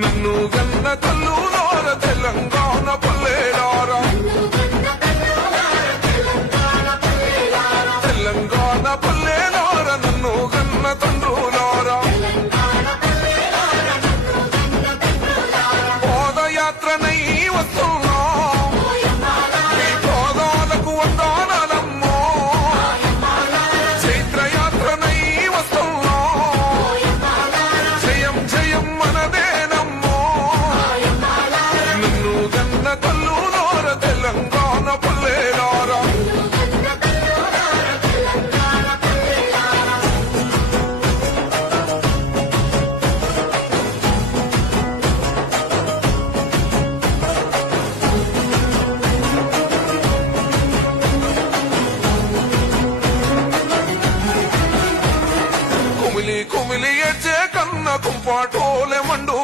నన్ను గన్న తల్లులార తెలంగాణ పల్లెలారా తెలంగాణ పల్లెలార నన్ను గన్న తండ్రులారా పాదయాత్రనై వస్తున్నా ఈ పాదాలకు వందనాలమ్మో చైత్రయాత్రనై వస్తున్నా జయం జయం మనదేనమ్మో నన్ను గన్న తల్లులార తెలంగాణ పల్లెలారా కుమిలి కుమిలి ఎచ్చే కన్న కుంపాటోలే మండు